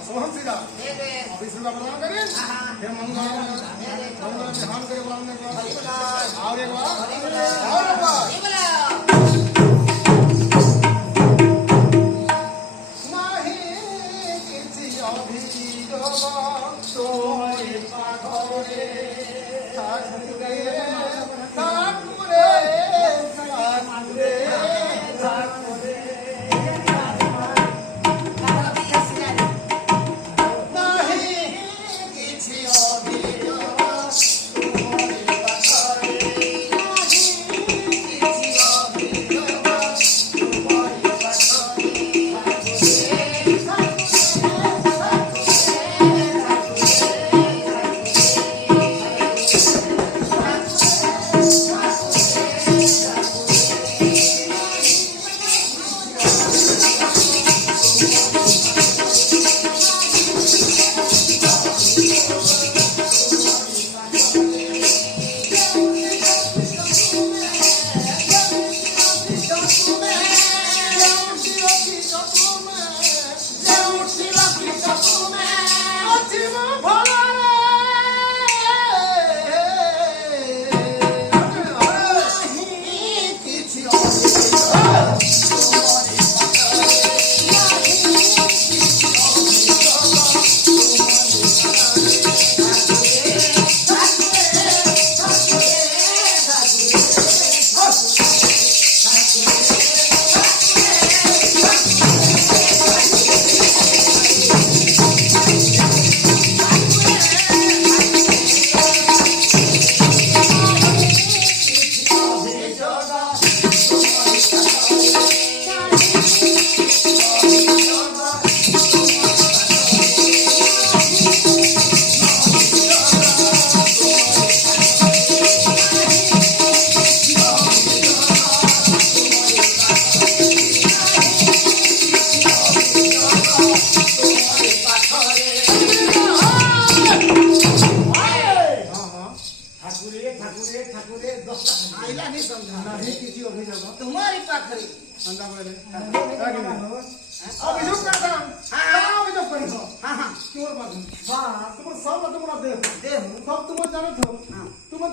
सोहम सीधा ऑफिस में प्रणाम करें हे मंगल ध्यान करे और एक बार तुम्हारी पाखरी अभियोग करता अभियोग करता हाँ हाँ चोर बाजू तुम्हें सब तुम्हारा देह देह सब तुम्हें जानत हो तुम्हें